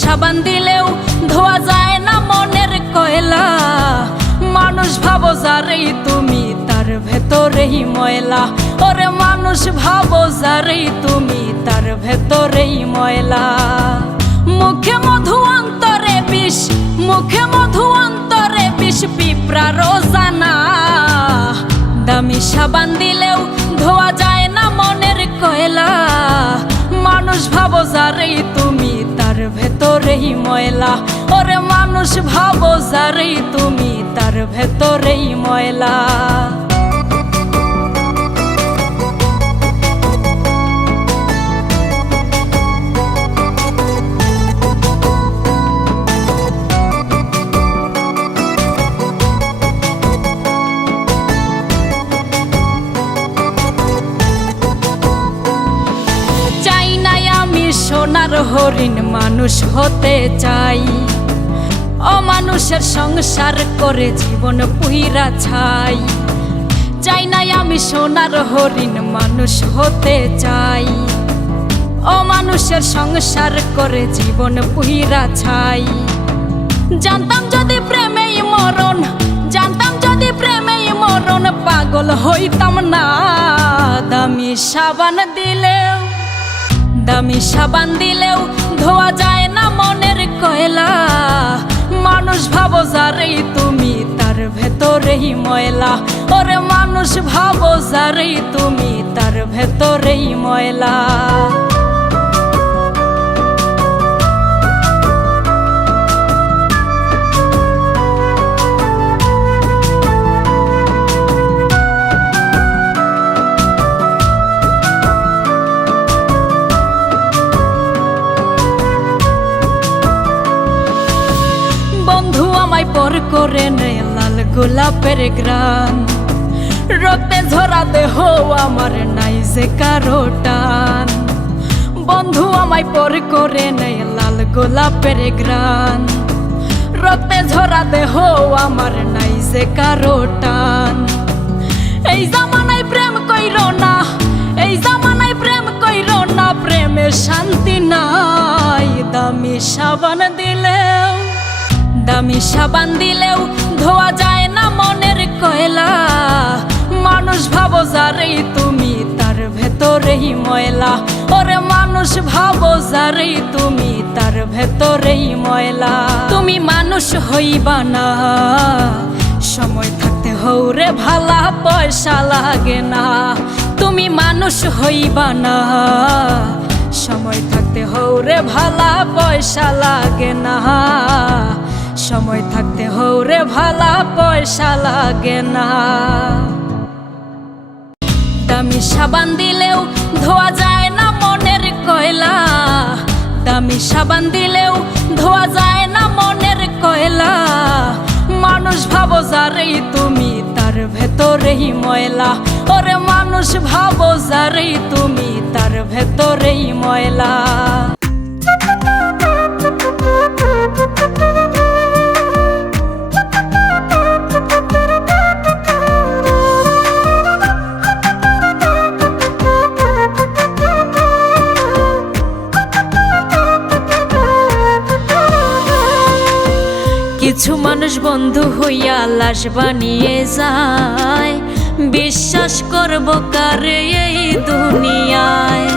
সাবান দিলেও ধোয়া যায় না মনের কয়লা। মানুষ ভাবো যারেই তুমি তার ভেতরেই ময়লা। ওরে মানুষ ভাবো যারেই তুমি তার ভেতরেই ময়লা। মুখে মধু অন্তরে বিষ, মুখে মধু অন্তরে বিষ, পিঁপড়া রোজানা। দামি সাবান দিলেও ধোয়া যায় না মনের কয়লা। মানুষ ভাবো যারেই তুমি তার ভেতরেই ময়লা। ওরে মানুষ ভাবো যারেই তুমি তার ভেতরেই ময়লা। সোনার হরিণ মানুষ হতে চাই, অমানুষের সংসার করে জীবন পুইরা ছাই। চাই নাই আমি সোনার হরিণ মানুষ হতে চাই, অমানুষের সংসার করে জীবন পুইরা ছাই। জানতাম যদি প্রেমেই মরণ, জানতাম যদি প্রেমেই মরণ, পাগল হইতাম না। দামি সাবান দিলেও, দামি সাবান দিলেও ধোয়া যায় না মনের কয়লা। মানুষ ভাবো যারেই তুমি তার ভেতরেই ময়লা। ওরে মানুষ ভাবো যারেই তুমি তার ভেতরেই ময়লা। পর করে নেয় লাল গোলাপের গ্রান, রক্তে ঝরা দেহ আমার নাই যে কারো টান। বন্ধু আমায় পর করে নেয় লাল গোলাপের গ্রান, রক্তে ঝরা দেহ আমার নাই যে কারো টান। এই জামানায় প্রেম কইরো না, এই জামানায় প্রেম কইরো না, প্রেমে শান্তি নাই। দামি সাবান দিলেও, দামি সাবান দিলেও ধোয়া যায় না মনের কয়লা। মানুষ ভাবো যারেই তুমি তার ভেতরেই ময়লা। ওরে মানুষ ভাবো যারেই তুমি তার ভেতরেই ময়লা। তুমি মানুষ হইবা না, সময় থাকতে হৌরে ভালা পয়সা লাগে না। তুমি মানুষ হইবা না, সময় থাকতে হৌরে ভালা পয়সা লাগে না। সময় থাকতে হৌরে ভালা পয়সা লাগে না। দামি সাবান দিলেও ধোয়া যায় না মনের কয়লা। দামি সাবান দিলেও ধোয়া যায় না মনের কয়লা। মানুষ ভাবো যারেই তুমি তার ভেতরেই ময়লা। ওরে মানুষ ভাবো যারেই তুমি তার ভেতরেই ময়লা। কিছু মানুষ বন্ধু হইয়া লাশ বানিয়ে যায়, বিশ্বাস করব কারে এই দুনিয়ায়।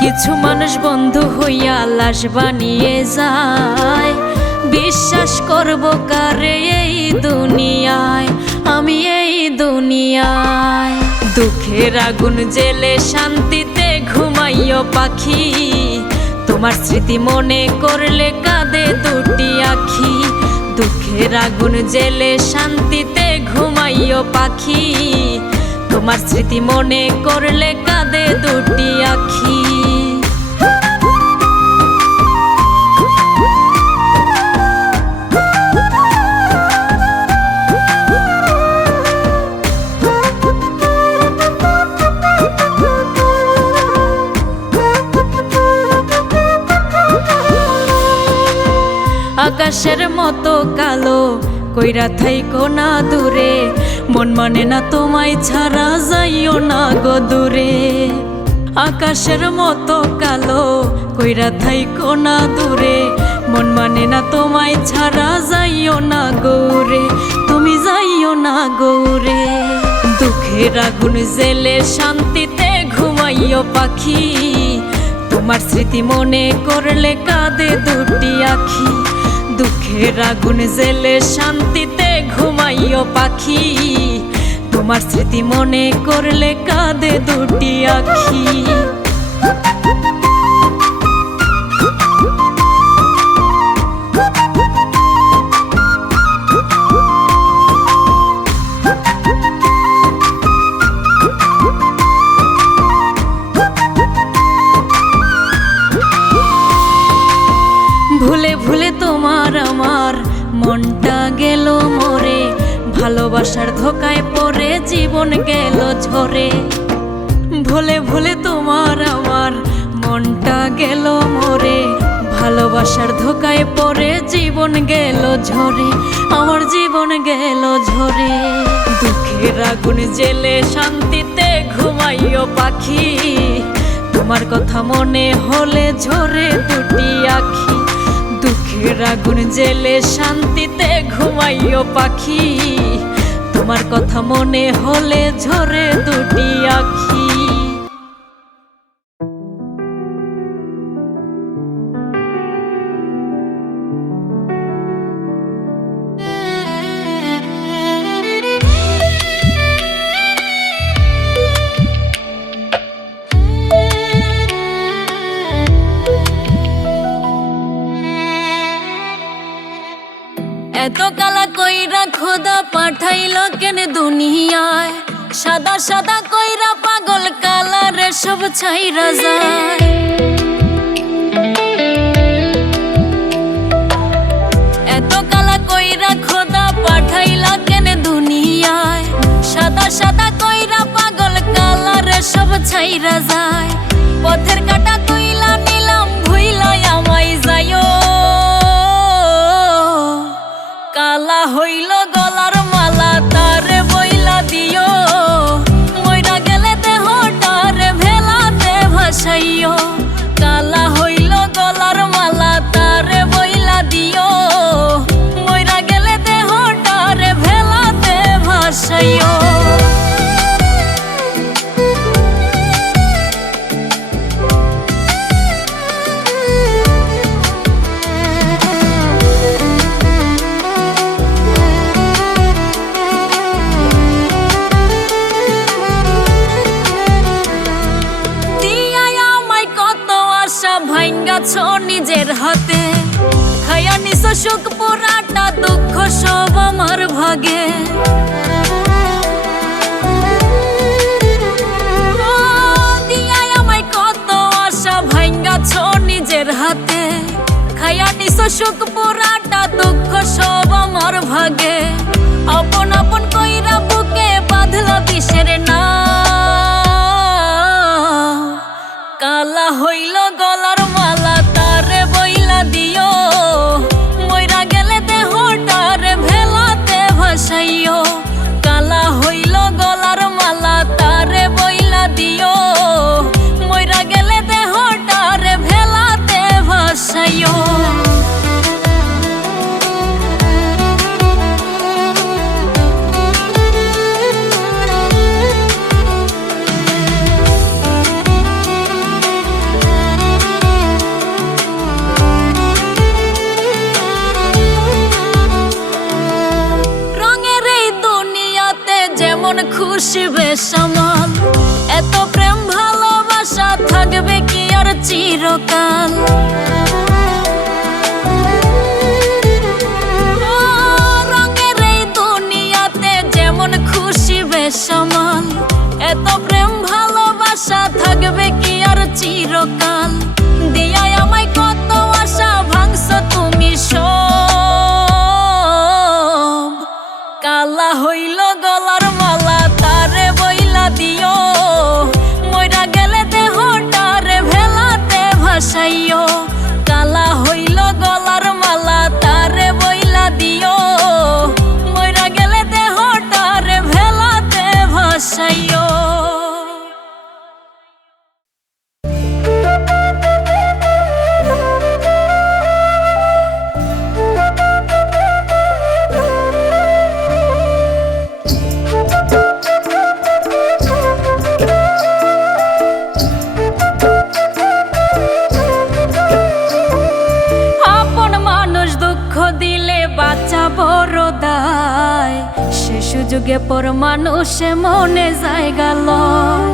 কিছু মানুষ বন্ধু হইয়া লাশ বানিয়ে যায়, বিশ্বাস করব কারে এই দুনিয়ায়। আমি এই দুনিয়ায় দুঃখের আগুন জেলে শান্তিতে ঘুমাইও পাখি। তোমার স্মৃতি মনে করলে কাঁদে দুটি আখি। দুঃখের আগুন জেলে শান্তিতে ঘুমাইও পাখি। তোমার স্মৃতি মনে করলে কাঁদে দুটি আখি। আকাশের মতো কালো কইরা থাইকো না দূরে, মন মানে না তোমায় ছাড়া যাইও না গো দূরে। আকাশের মতো কালো কইরা থাইকো না দূরে, মন মানে না তোমায় ছাড়া, যাইও না গৌরে, তুমি যাইও না গৌরে। দুঃখের আগুন জেলে শান্তিতে ঘুমাইও পাখি, তোমার স্মৃতি মনে করলে কাঁদে দুটি আখি। দুঃখের আগুন জেলে শান্তিতে ঘুমাইও পাখি, তোমার স্মৃতি মনে করলে কাঁদে দুটি আখি। ভুলে ভুলে তোমার আমার মনটা গেল মরে, ভালোবাসার ধোকায় পড়ে জীবন গেল ঝরে। ভুলে ভুলে তোমার আমার মনটা গেল মরে, ভালোবাসার ধোকায় পড়ে জীবন গেল ঝরে, আমার জীবন গেল ঝরে। দুঃখের আগুন জেলে শান্তিতে ঘুমাইও পাখি, তোমার কথা মনে হলে ঝরে দুটি আখি। দুঃখের আগুন জেলে শান্তিতে ঘুমাইও পাখি, তোমার কথা মনে হলে ঝরে দুটি আখি। এত কালা কইরা খোদা পাঠাইল কেন দুনিয়ায়, সাদা সাদা কইরা পাগল কালারে সব ছাইরা যায়। এত কালা কইরা খোদা পাঠাইল কেন দুনিয়ায়, সাদা সাদা কইরা পাগল কালারে সব ছাইরা যায়। পথের কাটা কইলা নিলাম ভুইলা আমায় যাইও, কালা হইল গলার মালা তারে বইলা দিও, মইরা গেলে দেহটারে ভেলাতে ভাসাইও। কালা হইল গলার মালা তারে বইলা দিও, মইরা গেলে দেহটারে ভেলাতে ভাসাইও। ভাঙ্গাছো নিজের হাতে, খায়া নিছো সুখ পোড়াটা, দুঃখ সব আমার ভাগে। দিয়ায় আমায় কত আশা, ভাঙ্গাছো নিজের হাতে, খায়া নিছো সুখ পোড়াটা, দুঃখ সব আমার ভাগে। আপন আপন কইরা বুকে বাঁধলা বিষের না, কালা হইল গলার মালা তারে বইলা দিও, মইরা গেলে দেহটারে ভেলাতে ভাসাইও। কালা হইল গলার মালা তারে বইলা দিও, মইরা গেলে দেহটারে ভেলাতে ভাসাইও। খুশি বেসামাল, এত প্রেম ভালোবাসা থাকবে কি আর চিরকাল। রঙের এই দুনিয়াতে যেমন খুশি বেসামাল, এত প্রেম ভালোবাসা থাকবে কি আর চিরকাল। দিয়ায় আমায় কত আশা ভাঙছো তুমি সব, কালা হইল গলার মালা তারে বইলা দিও, মইরা গেলে দেহটারে ভেলাতে ভাসাইও। কালা হইল গলার মালা তারে বইলা দিও, মইরা গেলে দেহটারে ভেলাতে ভাসাইও। সুযোগে পর মানুষে মনে জায়গা লয়।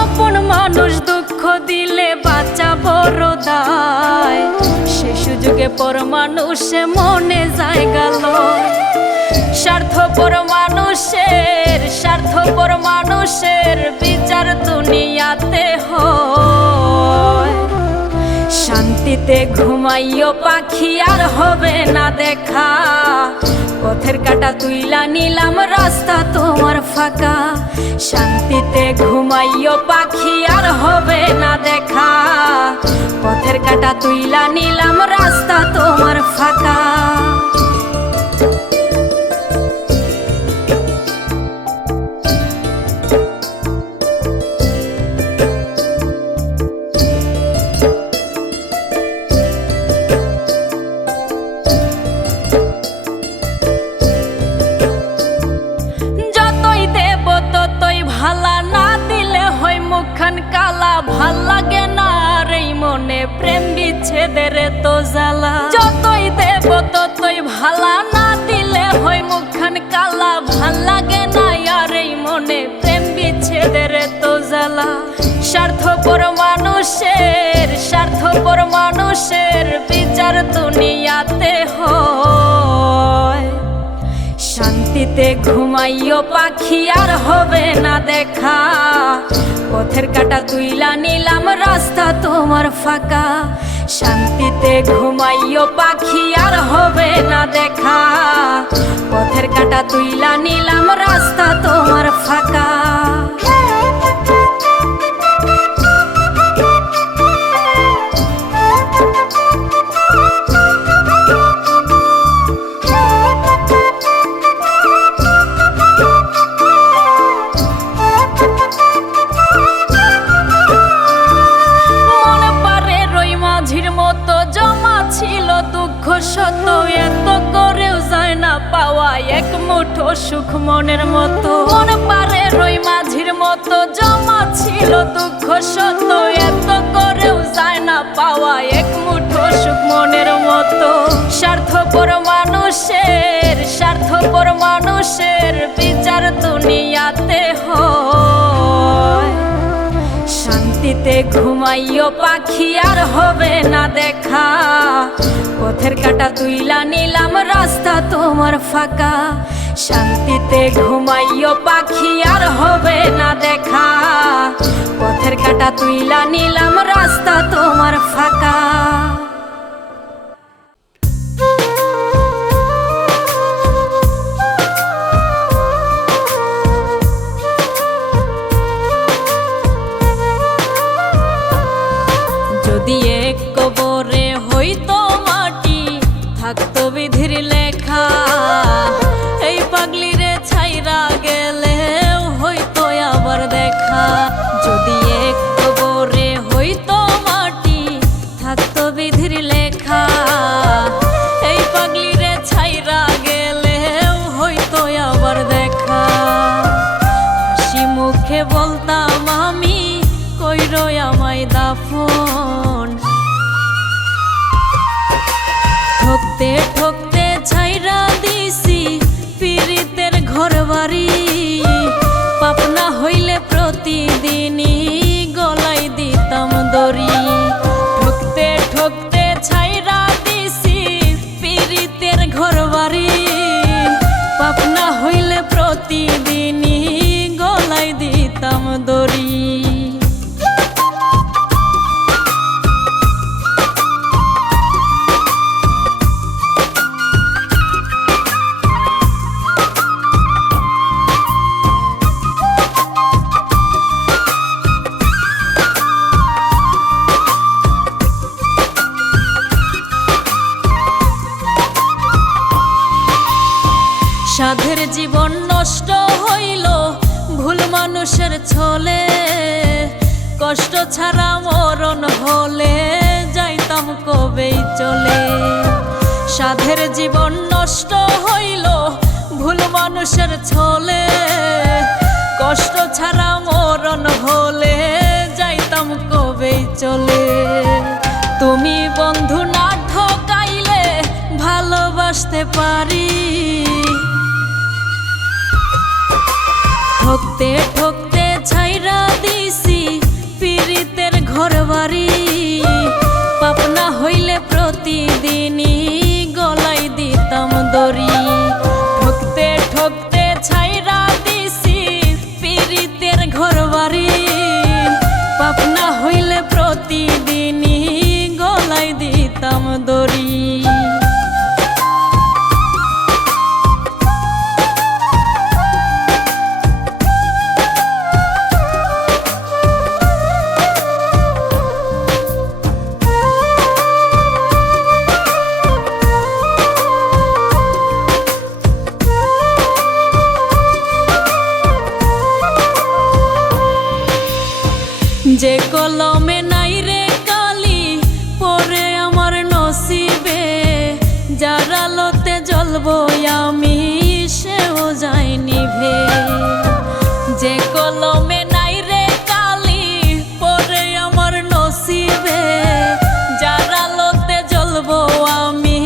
আপন মানুষ দুঃখ দিলে বাঁচা বড় দায়, সে সুযোগে পর মানুষে মনে জায়গা লয়। স্বার্থপর মানুষের বিচার দুনিয়াতে হয়। শান্তিতে ঘুমাইও পাখি আর হবে না দেখা, পথের কাঁটা তুইলা নিলাম রাস্তা তোমার ফাঁকা। শান্তিতে ঘুমাইও পাখি আর হবে না দেখা, পথের কাঁটা তুইলা নিলাম রাস্তা তোমার ফাঁকা। ভালা না দিলে হয় মুখখান কালা, ভাল লাগে না আর এই মনে প্রেম বিচ্ছেদের তো জ্বালা। যতই দেব ততই ভালা না দিলে হয় মুখখান কালা, ভাল লাগে না আর এই মনে প্রেম বিচ্ছেদের তো জ্বালা। স্বার্থপর মানুষের বিচার দুনিয়াতে হয়। শান্তিতে ঘুমাইও পাখি আর হবে না দেখা, পথের কাঁটা তুইলা নিলাম রাস্তা তোমার ফাঁকা। শান্তিতে ঘুমাইও পাখি আর হবে না দেখা, পথের কাঁটা তুইলা নিলাম রাস্তা তোমার ফাঁকা। এত করেও যায় না পাওয়া এক মুঠো সুখ মনের মতো। মন পারে রই মাঝির মতো জমা ছিল দুঃখ সত্য, এত করেও যায় না পাওয়া এক মুঠো সুখ মনের মতো। স্বার্থপর মানুষের বিচার দুনিয়াতে হয়। শান্তিতে ঘুমাইও পাখি আর হবে না দেখা, পথের কাঁটা তুইলা নিলাম রাস্তা তোমার ফাঁকা। শান্তিতে ঘুমাইও পাখি আর হবে না দেখা, পথের কাঁটা তুইলা নিলাম রাস্তা তোমার ফাঁকা। যদি এক কবরে হইতো মাটি, থাকতো বিধির লেখা, এই পাগলিরে ছাইরা গেলেও হইতো আবার দেখা। যদি এক কবরে হইতো মাটি, থাকতো বিধির লেখা, এই পাগলিরে ছাইরা গেলেও হইতো আবার দেখা। হাসি মুখে বলতাম আমি, কইরো আমায় দাফন। ঠকতে ঠকতে ছাইরা দিছি পীড়িতের ঘর বাড়ি, পাপনা হইলে প্রতিদিনই গলায় দিতাম দড়ি। ঠকতে ঠকতে ছাইরা দিছি পীড়িতের ঘর বাড়ি, পাপনা হইলে প্রতিদিনই গলায় দিতাম দড়ি। সাধের জীবন নষ্ট হইল ভুল মানুষের ছলে, কষ্ট ছাড়া মরণ হলে যাইতাম কবেই চলে। সাধের জীবন নষ্ট হইল ভুল মানুষের ছলে, কষ্ট ছাড়া মরণ হলে যাইতাম কবেই চলে। তুমি বন্ধু না ঠকাইলে ভালোবাসতে পারি, ঠকতে ঠকতে ছাইরা দিছি পীড়িতের ঘর বাড়ি, পাপনা হইলে প্রতিদিনই গলায় দিতাম দড়ি। ঠকতে ঠকতে ছাইরা দিছি পীড়িতের ঘর বাড়ি, পাপনা হইলে প্রতিদিনই গলায় দিতাম দড়ি। যে কলমে নাই রে কালি পরে আমার নসিবে, যার আলোতে জ্বলবো আমি সেও যায় নিভে। যে কলমে নাই রে কালি পরে আমার নসিবে, যার আলোতে জ্বলবো আমি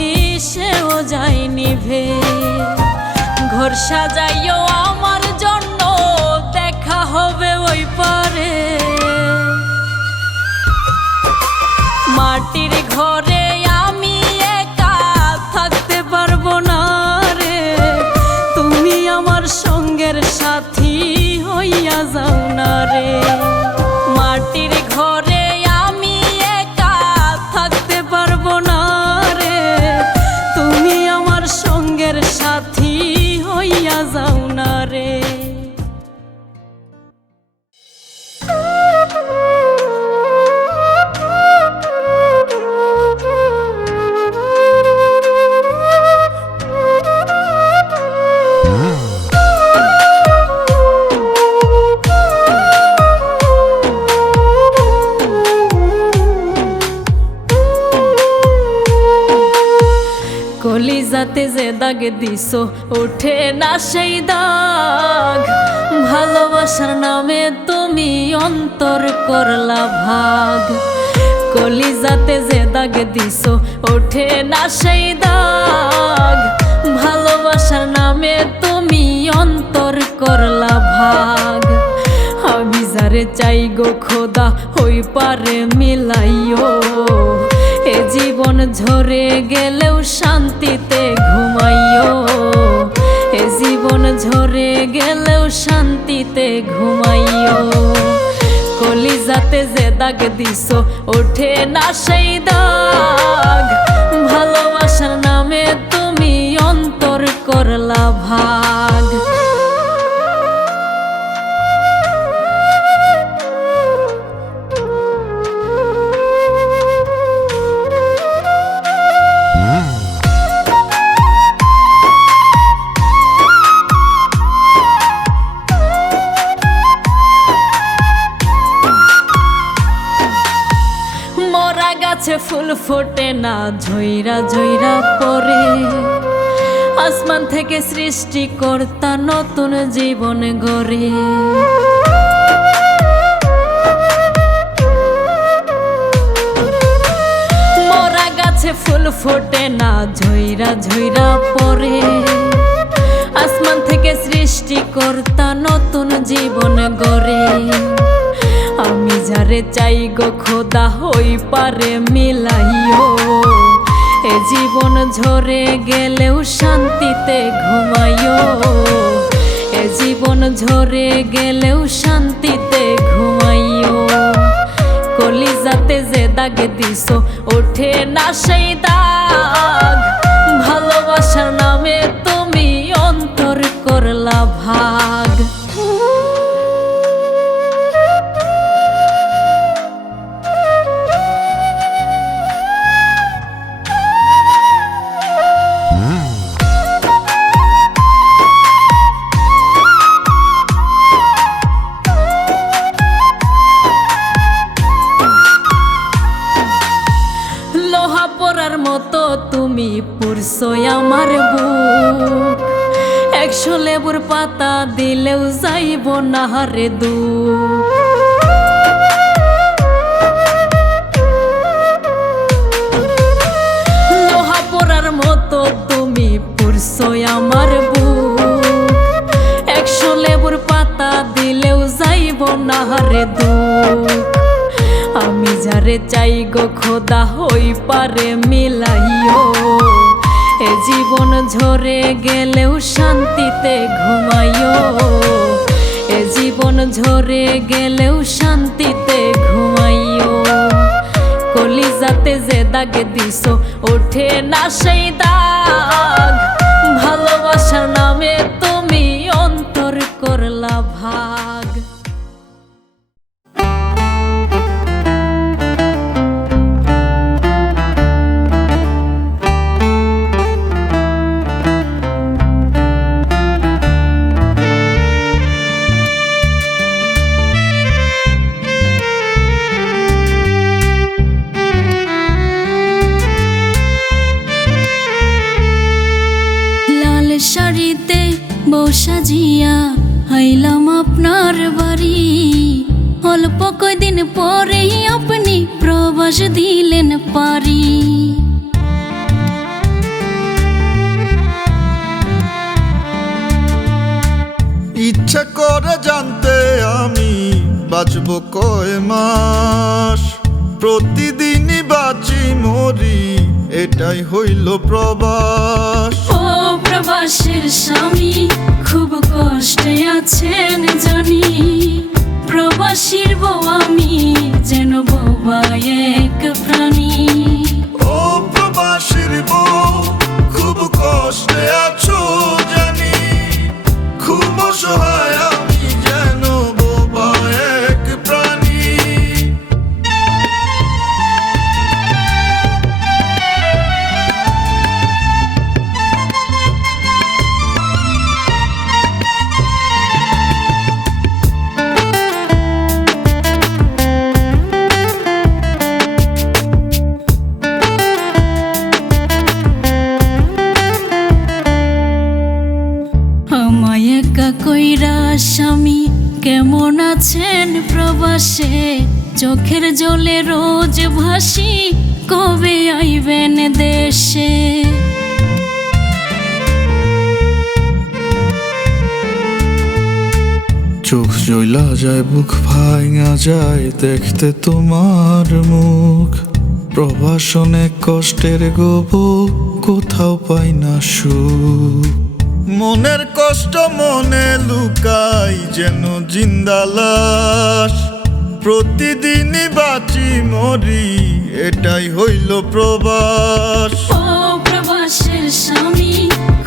সেও যায় নিভে। ঘর সাজাইও আমার জন্য দেখা হবে ওই পারে, মাটির ঘরে আমি একা থাকতে পারবো না রে। তুমি আমার সঙ্গের সাথী হইয়া যাও না রে। মাটির ঘরে আমি একা থাকতে পারবো না রে। তুমি আমার সঙ্গের সাথী হইয়া যাও না রে। কলিজাতে যে দাগ দিছো ওঠে না সেই দাগ, ভালোবাসার নামে তুমি অন্তর করলা ভাগ। কলিজাতে যে দাগ দিছো ওঠে না সেই দাগ, ভালোবাসার নামে তুমি অন্তর করলা ভাগ। আমি যারে চাই গো খোদা হই পারে মিলাইও, এ জীবন ঝরে গেলেও শান্তিতে ঘুমাইও। এ জীবন ঝরে গেলেও শান্তিতে ঘুমাইও। কলিজাতে যে দাগ দিছো ওঠে না সেই দাগ, ভালোবাসার নামে তুমি অন্তর করলা ভাগ। গাছে ফুল ফোটে না ঝইরা ঝইরা পড়ে, আসমান থেকে সৃষ্টিকর্তা নতুন জীবন গড়ে। মরা গাছে ফুল ফোটে না ঝইরা ঝইরা পড়ে, আসমান থেকে সৃষ্টিকর্তা নতুন জীবন গড়ে। আমি যারে চাই গো খোদা হই পারে মিলাইও, এ জীবন ঝরে গেলেও শান্তিতে ঘুমাইও। এ জীবন ঝরে গেলেও শান্তিতে ঘুমাইও। কলিজাতে যে দাগ দিছো ওঠে না সেই দাগ, ভালোবাসার নামে তুমি অন্তর করলা ভাগ। মতো তুমি পুরছো আমার বুক, 100 লেবুর পাতা দিলেও যাইব না রে দুঃখ। লোহা পোড়ার মতো তুমি পুরছো আমার বুক, 100 লেবুর পাতা চাই গো খোদা হই পারে মিলাইও। এ জীবন ঝরে গেলেও শান্তিতে ঘুমাইও, এ জীবন ঝরে গেলেও শান্তিতে ঘুমাইও। কলিজাতে যে দাগে দিছো ওঠে না সেই দাগ, ভালোবাসার নামে তুমি অন্তর করলা ভাগ। শাড়িতে বউ সাজিয়া আইলাম আপনার বাড়ি, অল্প কয়দিন পরেই আপনি প্রবাস দিলেন পারি। ইচ্ছা করে জানতে আমি বাঁচব কয় মাস, প্রতিদিনই বাঁচি মরি এটাই হইল প্রবাস। ও প্রবাসের স্বামী খুব কষ্টে আছেন জানি, প্রবাসীর বউ আমি যেন বোবা এক প্রাণী। ও প্রবাসীর বউ খুব কষ্টে আছো জানি, খুব অসহায় আমি যেন বোবা এক প্রাণী। আমায় একা কইরা স্বামী কেমন আছেন প্রবাসে, চোখের জলে রোজ ভাসি কবে আইবেন দেশে। চোখ জ্বলা যায় বুক ভাঙা যায় দেখতে তোমার মুখ, প্রবাসনে কষ্টের গোব কোথাও পাই না সুখ। মনের কষ্ট মনে লুকাই যেন জিন্দা লাশ, প্রতিদিনই বাঁচি মরি এটাই হইল প্রবাস। ও প্রবাসের স্বামী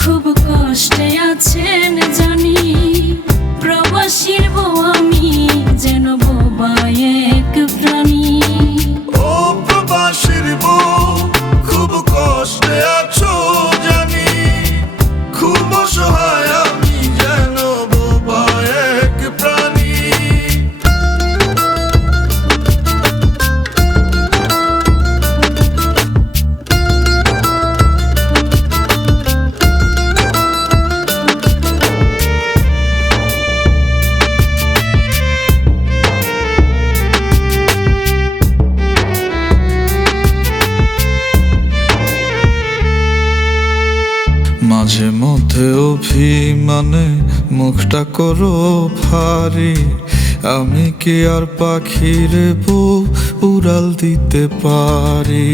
খুব কষ্টে আছেন জানি, প্রবাসীর বউ আমি যেন বোবা এক প্রাণী। ও প্রবাসীর বউ খুব কষ্টে আছো জানি, খুব অসহায় আমি যেন বোবা এক প্রাণী। মাঝে মধ্যে অভিমানে মুখটা করো ভারী, আমি কি আর পাখির বউ উড়াল দিতে পারি।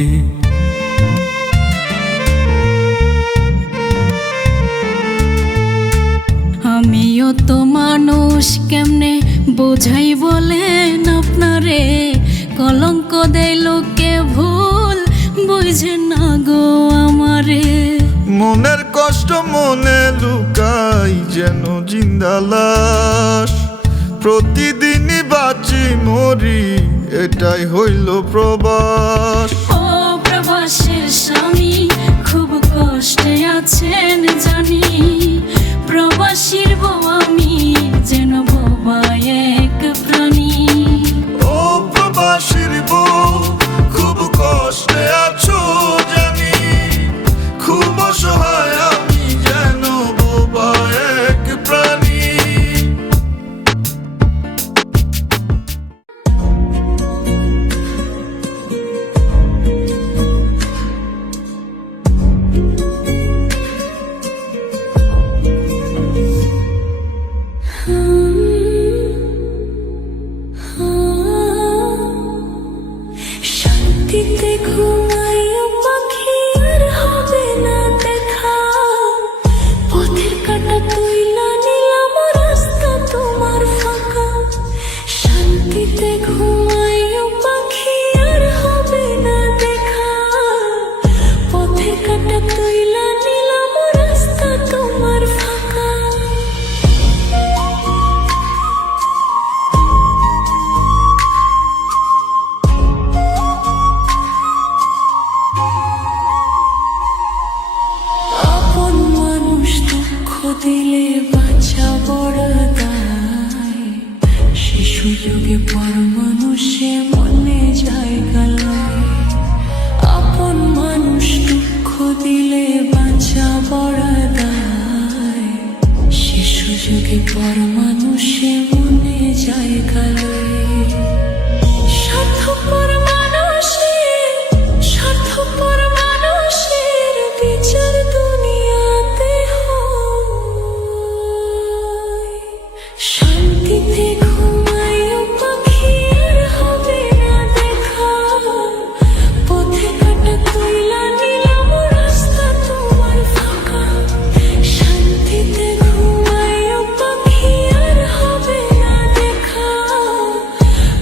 আমিও তো মানুষ কেমনে বোঝাই বলেন আপনারে, কলঙ্ক দেয় লোকে ভুল বুঝে না গো আমারে। মনের কষ্ট মনে লুকাই যেন জিন্দা লাশ, প্রতিদিনই বাঁচি মরি এটাই হইল প্রবাস। ও প্রবাসের স্বামী খুব কষ্টে আছেন জানি, প্রবাসীর বউ আমি যেন বোবা এক প্রাণী। ও প্রবাসীর বউ খুব কষ্টে আছো জানি, খুব অসহায় আমি যেন বোবা এক প্রাণী। Shine. যুগে পর মানুষে মনে জায়গা লয়ে স্বার্থপর মানুষের বিচার দুনিয়াতে হয়। শান্তিতে ঘুমাইও পাখি আর হবে না দেখা, পথে কাটা তুইলা নিলাম রাস্তা তোমার ফাঁকা। শান্তিতে ঘুমাইও পাখি আর হবে না দেখা,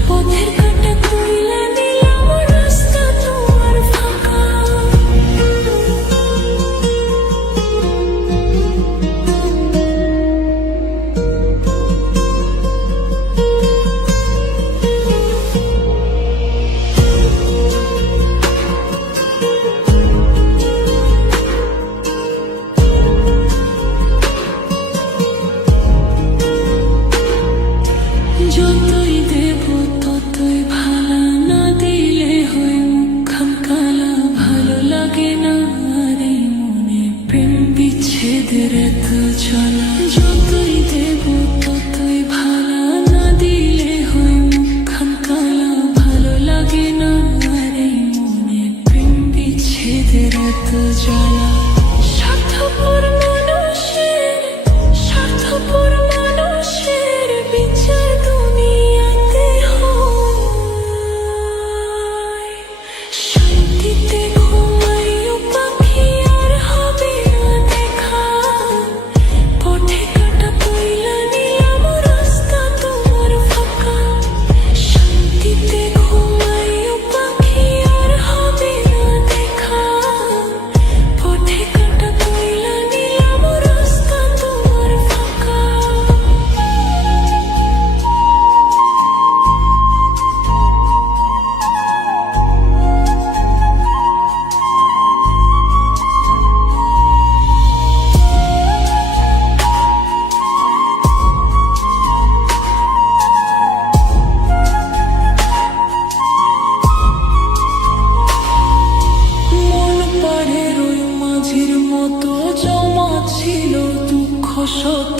পথে কাটা তুইলা নিলাম রাস্তা তোমার ফাঁকা। যতই দেব ততই ভালা, না দিলে হয় মুখখান কালা। ভালো লাগে না আর এই মনে প্রেম বিচ্ছেদের এত জ্বালা। যতই দেব ততই ভালা, না দিলে হয় মুখখান কালা। ভালো লাগে না আর এই মনে প্রেম বিচ্ছেদের এত জ্বালা। স্বার্থপর মানুষের বিচার দুনিয়াতে হয়। শান্তিতে ঘুমাইও পাখি আর হবে না দেখা, পথে কাটা তুইলা নিলাম রাস্তা তোমার ফাঁকা। শান্তিতে ঘুমাইও পাখি আর হবে না দেখা, পথে কাটা তুইলা নিলাম রাস্তা তোমার ফাঁকা। মন পাড়ের ওই মাঝির মতো জমা ছিল দুঃখ শত,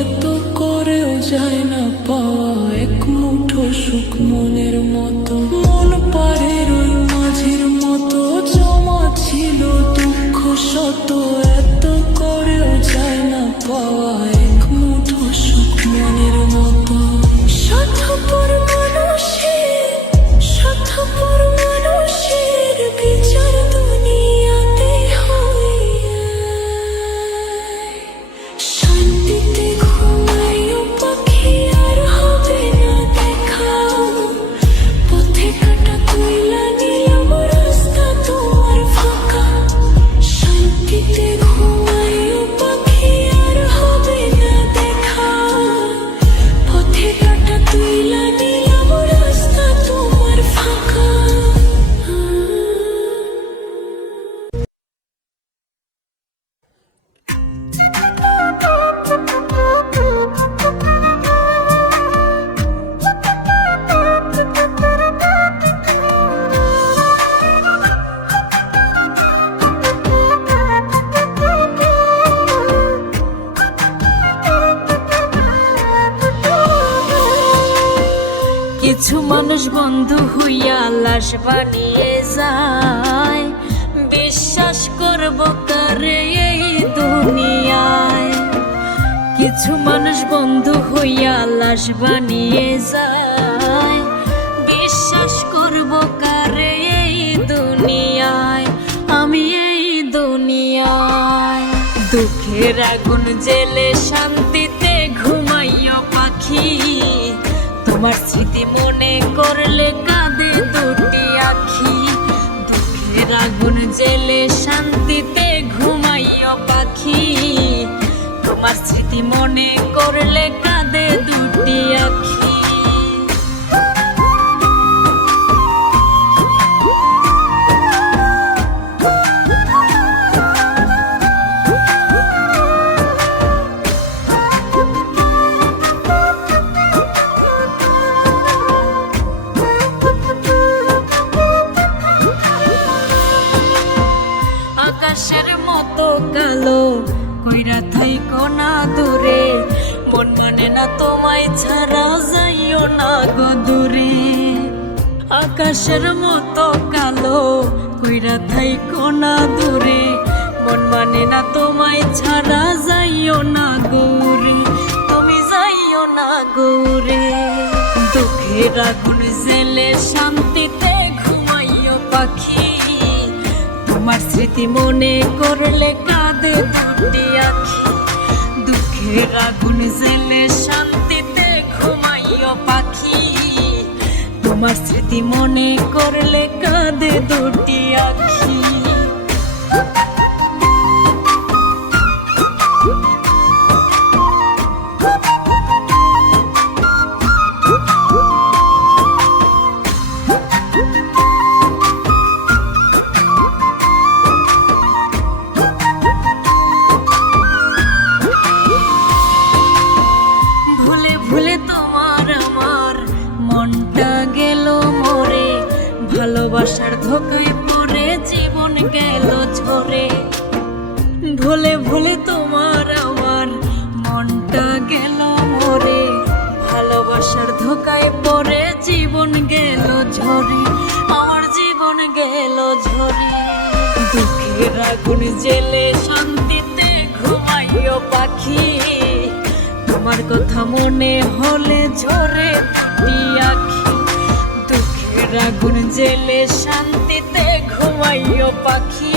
এত করেও যায় না পাওয়া এক মুঠো সুখ মনের মতো। মন পাড়ের ওই মাঝির মতো জমা ছিল দুঃখ শত, এত করেও যায় না পাওয়া এক মুঠো সুখ মনের মতো। স্বার্থপর মানুষের বিচার দুনিয়াতে হয়। শান্তিতে ঘুমাইও পাখি আর হবে না দেখা, পথে কাটা তুইলা নিলাম রাস্তা তোমার ফাঁকা। শান্তিতে ঘুমাইও পাখি আর হবে না দেখা, পথে কাটা তুইলা নিলাম রাস্তা তোমার ফাঁকা। কিছু মানুষ বন্ধু হইয়া লাশ বানিয়ে যায়, বিশ্বাস করব কারে এই দুনিয়ায়। কিছু মানুষ বন্ধু হইয়া লাশ বানিয়ে যায়, বিশ্বাস করব কারে এই দুনিয়ায়। আমি এই দুনিয়ায় দুঃখের আগুন জেলে শান্তিতে ঘুমাইও পাখি, তোমার স্মৃতি মনে করলে কাঁদে দুটি আখি। দুঃখের আগুন জেলে শান্তিতে ঘুমাইও পাখি, তোমার স্মৃতি মনে করলে কাঁদে দুটি আখি। আকাশের মতো কালো কইরা থাইকো না দূরে, না তোমায় ছাড়া যাইও না গো দূরে, আকাশের মতো কালো কইরা থাইকো না দূরে, মন মানে না তোমায় ছাড়া যাইও না গৌরে, তুমি যাইও না গৌরে। দুঃখের আগুন জেলে শান্তিতে ঘুমাইও পাখি, তোমার স্মৃতি মনে করলে কাঁদে দুটি আখি। দুঃখের আগুন জেলে শান্তিতে ঘুমাইও পাখি, তোমার স্মৃতি মনে করলে কাঁদে দুটি আখি। ভালোবাসার ধোকায় পড়ে জীবন গেল ঝরে, ভুলে ভুলে তোমার আমার মনটা গেল মরে, ভালোবাসার ধোকায় পড়ে জীবন গেল ঝরে, আমার জীবন গেল ঝরে। দুঃখের আগুন জেলে শান্তিতে ঘুমাইও পাখি, তোমার কথা মনে হলে ঝরে দুটি আখি। আগুন জেলে শান্তিতে ঘুমাইও পাখি,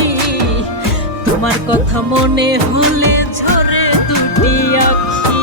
তোমার কথা মনে হলে ঝরে দুটি আখি।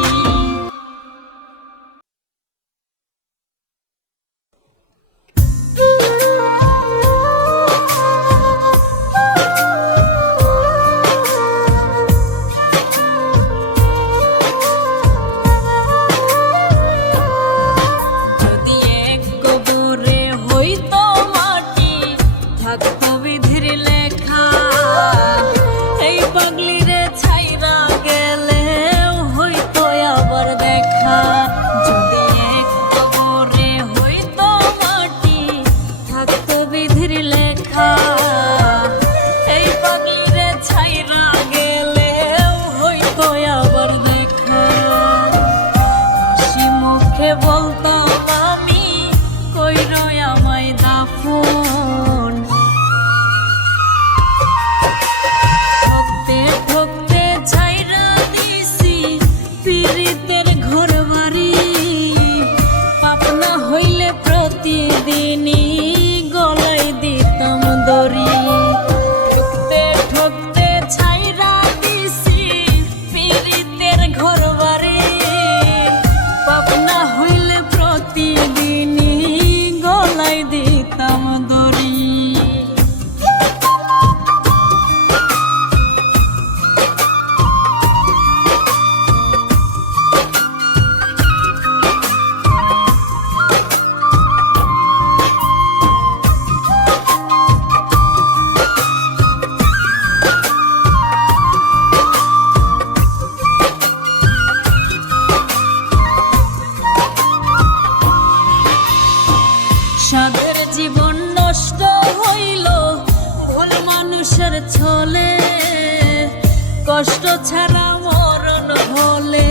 কষ্ট ছাড়া মরণ হলে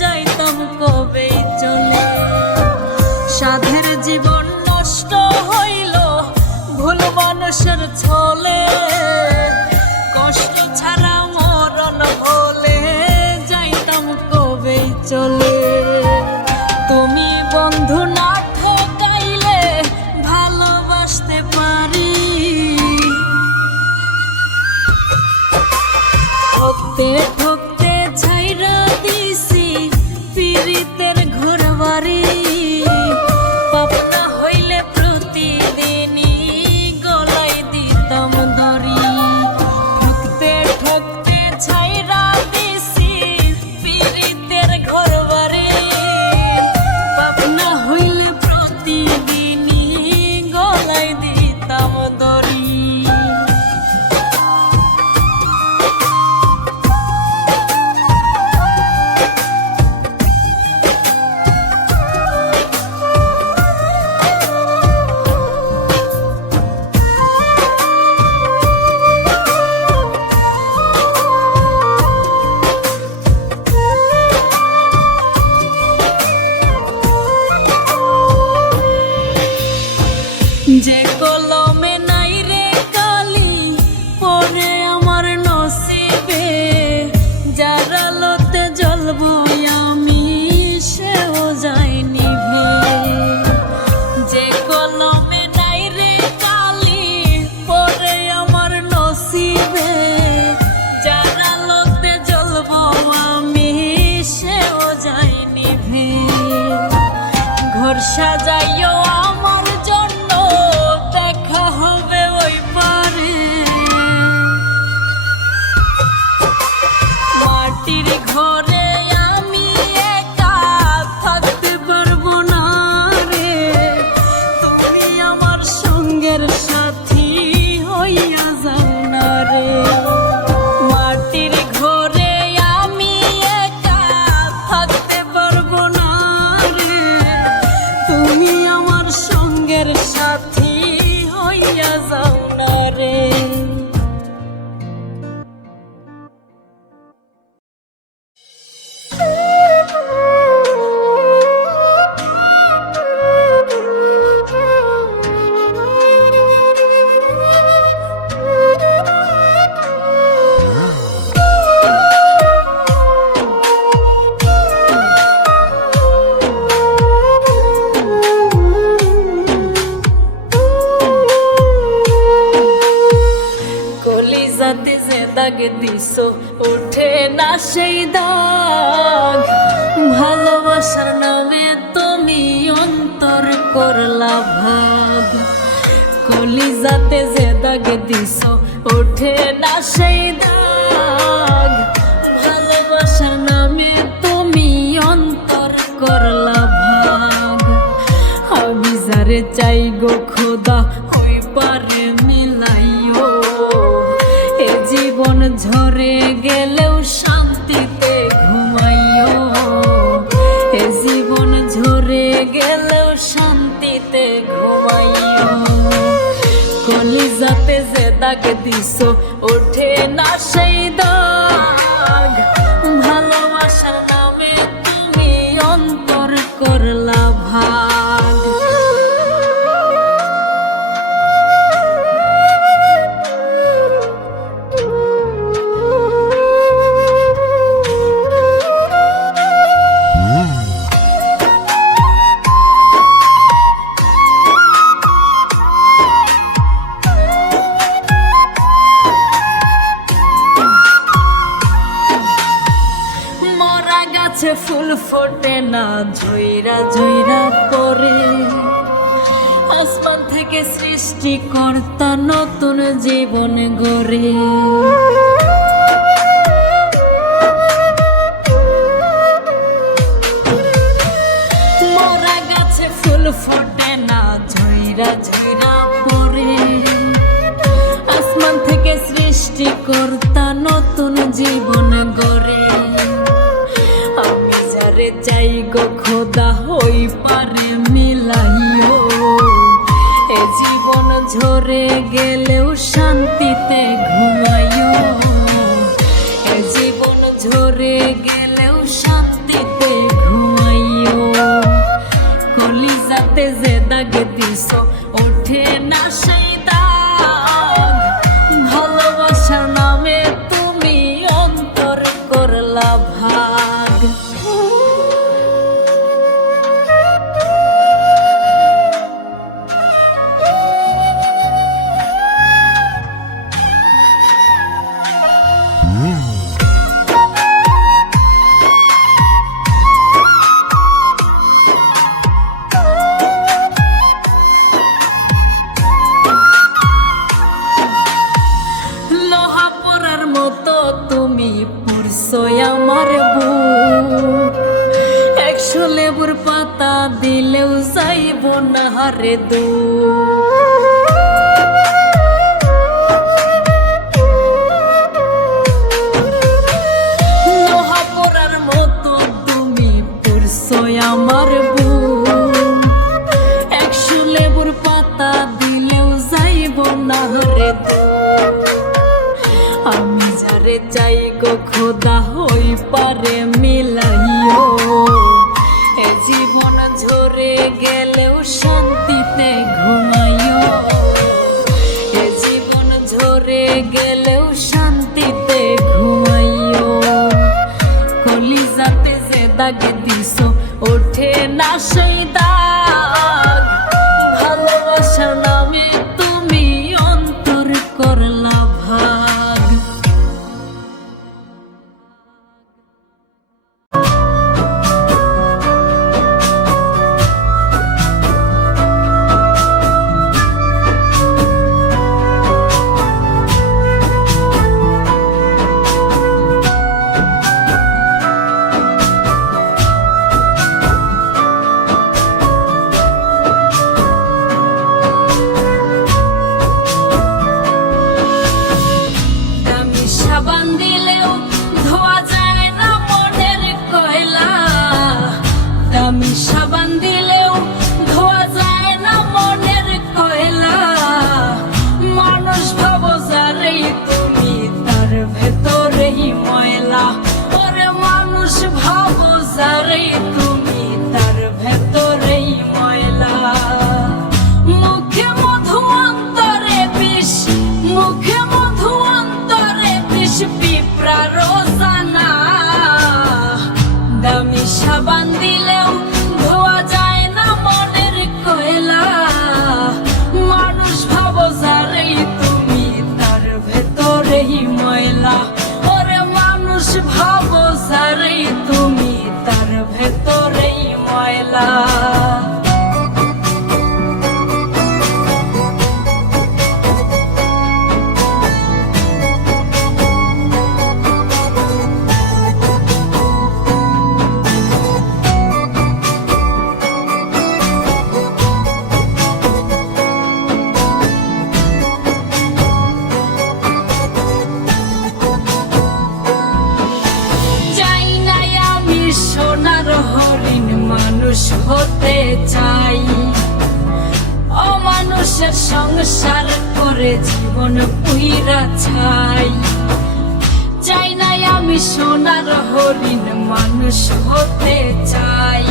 যাইতাম কবে চলে। সাধের জীবন নষ্ট হইল ভুল মানুষের ছলে, কষ্ট ছাড়া মরণ হলে যাইতাম কবে চলে। তুমি বন্ধু না ঠকাইলে ভালোবাসতে পারি, ঠকতে ঠকতে ছাইরা দিছি পীড়িতের ঘর বাড়ি। পাপনা হইলে প্রতিদিনই গলায় দিতাম দড়ি, ঠকতে ঠকতে ছাইরা দিছি পীড়িতের ঘর বাড়ি। সাজাইও আমার জন্য, দেখা হবে ওই পারে। মাটির ঘরে আমি একা থাকতে পারবো না রে, তুমি আমার সঙ্গের সাথী হইয়া যাও না রে। মাটির ঘরে আমি একা থাকতে পারবো না রে, তুমি আমার সঙ্গের সাথী হইয়া যাও না রে। কলিজাতে যে দাগ দিছো ওঠে না সেই দাগ, ভালোবাসার নামে তুমি অন্তর করলা ভাগ। কলিজাতে যে দাগ দিছো ওঠে না সেই দাগ, ভালোবাসার নামে তুমি অন্তর করলা ভাগ। আমি যারে চাই গো খোদা ওই পারে মিলাইও, এ জীবন ঝরে গেলেও শান্তিতে ঘুমাইও, এ জীবন ঝরে গেলেও শান্তিতে ঘুমাইও। কলিজাতে যে দাগ দিছো ওঠে না সেই দাগ, ভালোবাসার নামে তুমি অন্তর করলা ভাগ। মরা গাছে ফুল ফোটে না, ঝইরা ঝইরা পড়ে, আসমান থেকে সৃষ্টিকর্তা নতুন জীবন গড়ে। মরা গাছে ফুল ফোটে না, ঝইরা ঝইরা পড়ে, আসমান থেকে সৃষ্টিকর্তা নতুন জীবন গড়ে। আমি যারে চাই গো খোদা ওই পারে মিলাইও, এ জীবন ঝরে গেলেও শান্তিতে ঘুমাইও, এ জীবন ঝরে গেলেও শান্তিতে ঘুমাইও। কলিজাতে যে দাগ দিছো ওঠে না সেই দাগ, ভালোবাসার নামে তুমি অন্তর করলা ভাগ। লোহা পরার মতো তুমি পুরছো আমার বুক, 100 লেবুর পাতা দিলেও যাইব না হারে দুঃখ। লোহা পরার মতো তুমি পুরছো আমার বুক, 100 লেবুর পাতা দিলেও যাইব না হারে দুঃখ। আমি যারে চাই গো খোদা ওই পারে মিলাইও, এ জীবন ঝরে গেলেও শান্তিতে ঘুমাইও, এ জীবন ঝরে গেলেও শান্তিতে ঘুমাইও। কলিজাতে যে দাগ দিছো ওঠে না সেই দাগ, ভালোবাসার নামে তুমি অন্তর করলা ভাগ। দামি সাবান দিলেও ধোয়া যায় না মনের কয়লা। মানুষ ভাবো যারেই তুমি তার ভেতরেই ময়লা। ওরে মানুষ ভাবো যারেই তুমি তার ভেতরেই ময়লা। মুখে মধু অন্তরে বিষ, মুখে মধু অন্তরে বিষ, পিঁপড়ারও জানা। দামি সাবান দিলেও ধোয়া যায় না মনের কয়লা। মানুষ ভাবো যারেই তুমি তার ভেতরেই ময়লা। ওরে মানুষ ভাবো যারেই তুমি তার ভেতরেই ময়লা। চাই না আমি সোনার হরিণ, মানুষ হতে চাই। অমানুষের সংসার করে জীবন পুইরা ছাই। চাই না আমি সোনার হরিণ, মানুষ হতে চাই।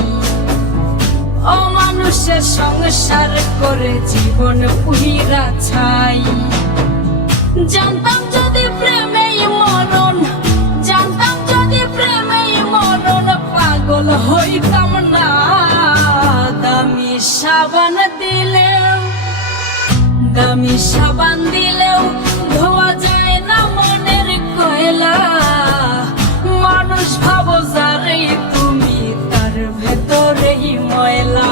অমানুষের সংসার করে জীবন পুইরা ছাই। জানতাম যদি প্রেমেই মরণ, জানতাম যদি প্রেমেই মরণ, পাগল হইতাম না। দামি সাবান দিলেও, দামি সাবান দিলেও ধোয়া যায় না মনের কয়লা। মানুষ ভাবো যারেই তুমি তার ভেতরেই ময়লা।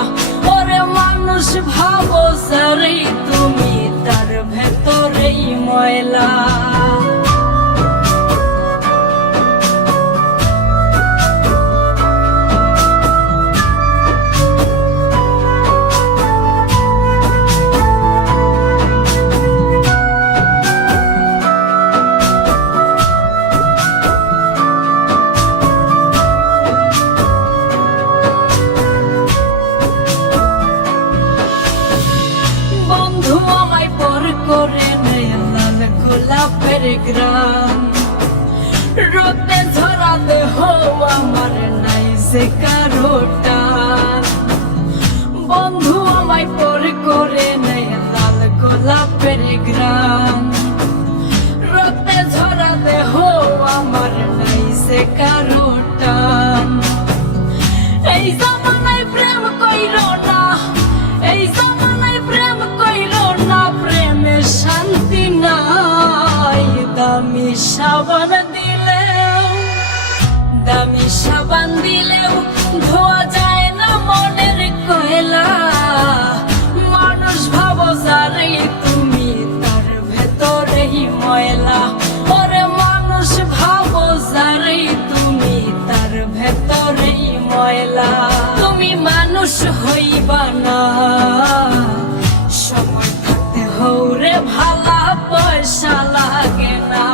ওরে মানুষ ভাবো যারেই তুমি তার ভেতরেই ময়লা। বন্ধু আমায় পর করে নেয় লাল গোলাপের গ্রাম। রোদে ঝরা দেহ আমার নাই যে কারো টান। বন্ধু আমায় পর করে নেয় লাল গোলাপের গ্রাম। রোদে ঝরা দেহ আমার নাই যে কারো টান। এই জামানায় প্রেম কইরো না, এই জামানায় প্রেম কইরো না, প্রেমে শান্তি নাই। দামি সাবান দিলেও, দামি সাবান দিলেও ধোয়া যায় না মনের কয়লা। মানুষ ভাবো যারেই তুমি তার ভেতরেই ময়লা। ওরে মানুষ ভাবো যারেই তুমি তার ভেতরেই ময়লা। তুমি মানুষ হইবা না, সময় থাকতে হৌরে ভালা পয়সা লাগে না।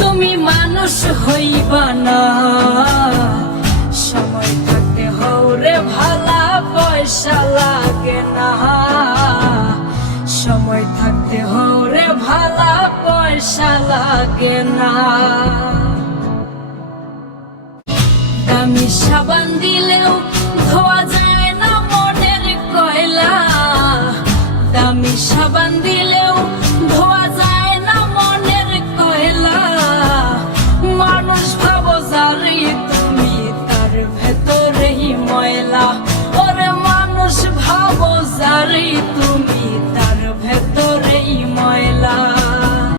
তুমি মানুষ হইবা না, সময় থাকতে হৌরে ভালা পয়সা লাগে না। সময় থাকতে হৌরে ভালা পয়সা লাগে না। দামি সাবান দিলেও ধোয়া যায় না মনের কয়লা। দামি সাবান দিলেও ধোয়া যায় না মনের কয়লা। মানুষ ভাবো যারেই তুমি তার ভেতরেই ময়লা।